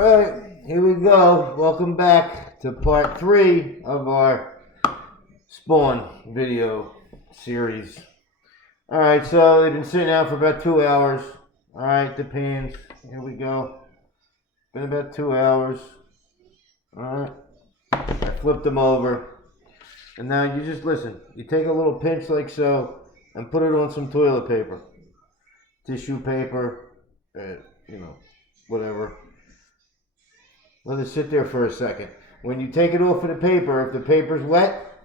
Alright, here we go. Welcome back to part 3 of our Spawn video series. Alright, so they've been sitting out for about 2 hours. Alright, the pans. Here we go. Been about 2 hours. Alright. I flipped them over. And now you just listen. You take a little pinch like so and put it on some toilet paper. Tissue paper, whatever. Let it sit there for a second. When you take it off of the paper, if the paper's wet,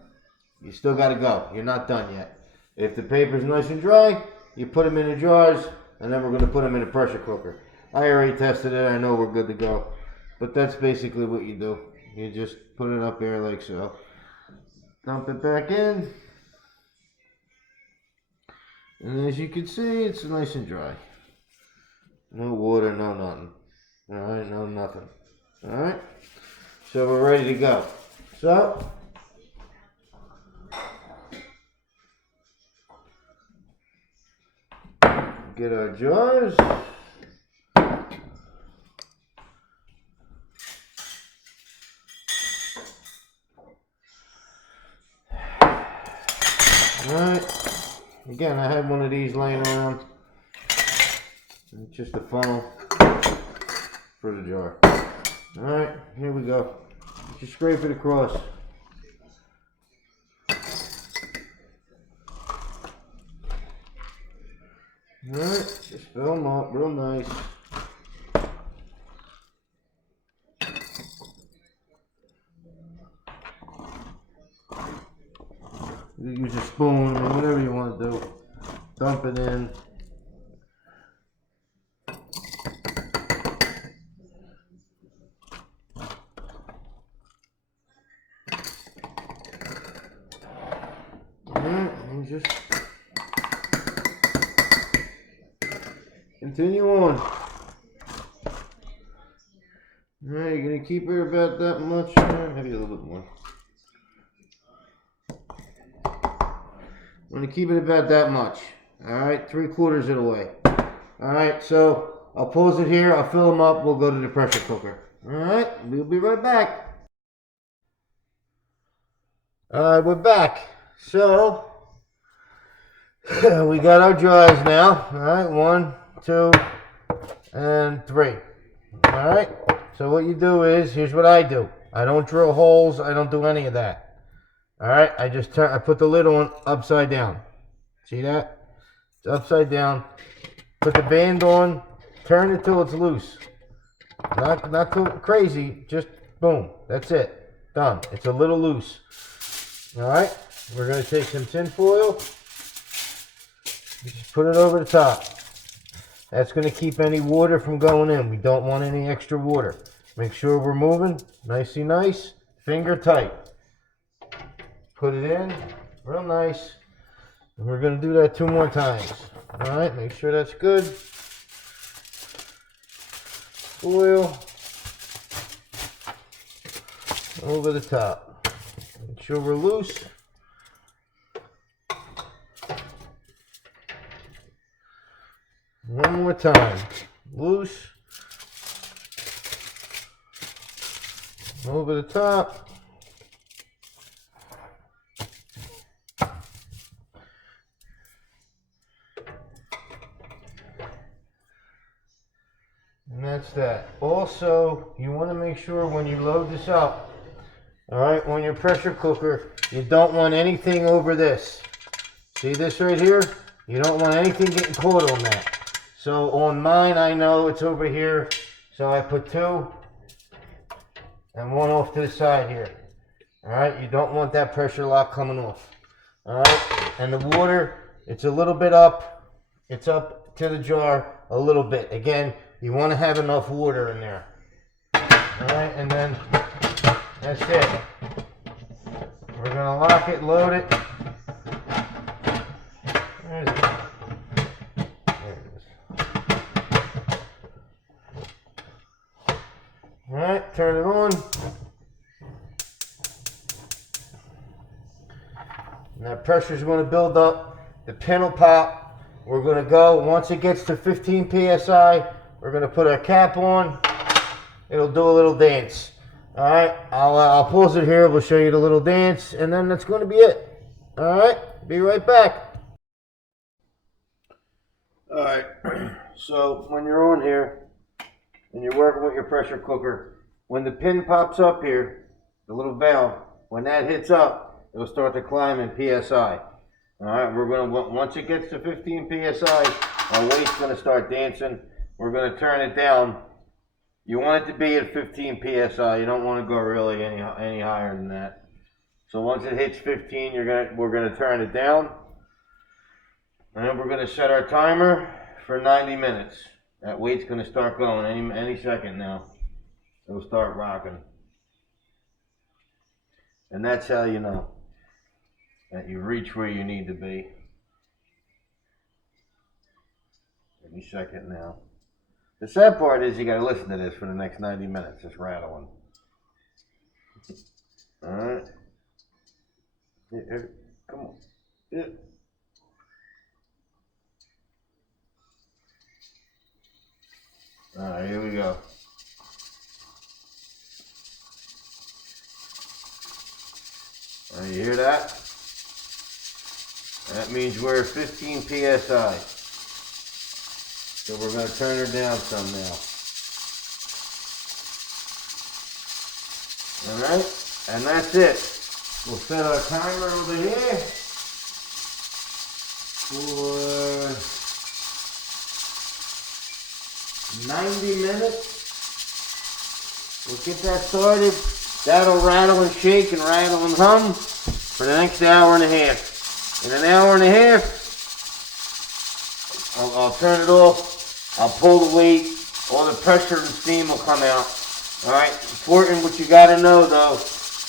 you still got to go. You're not done yet. If the paper's nice and dry, you put them in the jars, and then we're going to put them in a pressure cooker. I already tested it. I know we're good to go. But that's basically what you do. You just put it up there like so. Dump it back in. And as you can see, it's nice and dry. No water, no nothing. Alright, no nothing. Alright, so we're ready to go. So, get our jars. Alright, again, I had one of these laying around. It's just a funnel for the jar. Alright, here we go. Just scrape it across. Alright, just fill them up real nice. You use a spoon or whatever you want to do. Dump it in. And just continue on. Alright, you're gonna keep her about that much, maybe a little bit more. I'm gonna keep it about that much. Alright, 3/4 of the way. Alright, so I'll pause it here, I'll fill them up, we'll go to the pressure cooker. Alright, we'll be right back. Alright, we're back. So, we got our jars now. Alright, 1, 2, and 3. Alright, so what you do is, here's what I do. I don't drill holes, I don't do any of that. Alright, I put the lid on upside down. See that? It's upside down. Put the band on, turn it till it's loose. Not too crazy, just boom. That's it. Done. It's a little loose. Alright, we're going to take some tin foil. Just put it over the top. That's going to keep any water from going in. We don't want any extra water. Make sure we're moving nicely nice. Finger tight. Put it in real nice. And we're going to do that 2 more times. Alright, make sure that's good. Foil over the top. Make sure we're loose. One more time. Loose. Over the top. And that's that. Also, you want to make sure when you load this up, alright, on your pressure cooker, you don't want anything over this. See this right here? You don't want anything getting caught on that. So on mine, I know it's over here, so I put 2 and 1 off to the side here. Alright, you don't want that pressure lock coming off. Alright, and the water, it's a little bit up. It's up to the jar a little bit. Again, you want to have enough water in there. Alright, and then that's it. We're going to lock it, load it. There's it. Alright, turn it on. And that pressure is going to build up. The pin will pop. We're going to go, once it gets to 15 psi, we're going to put our cap on. it'll do a little dance. All right, I'll pause it here. We'll show you the little dance, and then that's going to be it. All right, be right back. All right, so when you're on here and you're working with your pressure cooker, when the pin pops up here, the little valve, when that hits up, it'll start to climb in PSI. All right, we're going to, once it gets to 15 PSI, our weight's going to start dancing. We're going to turn it down. You want it to be at 15 PSI. You don't want to go really any higher than that. So once it hits 15, we're going to turn it down. And then we're going to set our timer for 90 minutes. That weight's going to start going any second now. It'll start rocking. And that's how you know that you reach where you need to be. Any second now. The sad part is you got to listen to this for the next 90 minutes. It's rattling. All right. Here, come on. Yeah. All right, here we go. All right, you hear that? That means we're at 15 PSI. So we're going to turn her down some now. Alright, and that's it. We'll set our timer over here for 90 minutes. We'll get that started. That'll rattle and shake and rattle and hum for the next hour and a half. In an hour and a half, I'll turn it off. I'll pull the weight, all the pressure and steam will come out. Alright, important what you gotta know though,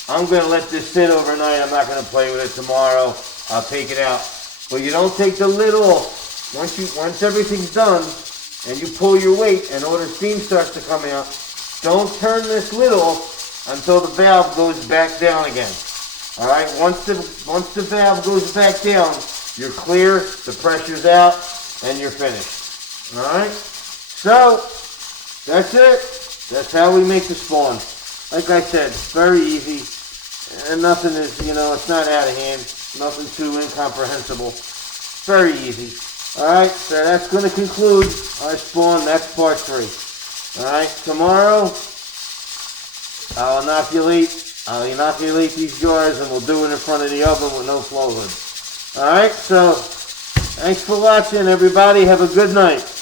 I'm gonna let this sit overnight. I'm not gonna play with it tomorrow. I'll take it out. But you don't take the lid off. Once everything's done and you pull your weight and all the steam starts to come out, don't turn this lid off until the valve goes back down again. Alright, once the valve goes back down, you're clear, the pressure's out, and you're finished. Alright? So, that's it. That's how we make the spawn. Like I said, very easy. And nothing is, it's not out of hand. Nothing too incomprehensible. Very easy. Alright, so that's going to conclude our spawn. That's part 3. Alright, tomorrow, I'll inoculate these jars and we'll do it in front of the oven with no flow hood. Alright, so thanks for watching, everybody. Have a good night.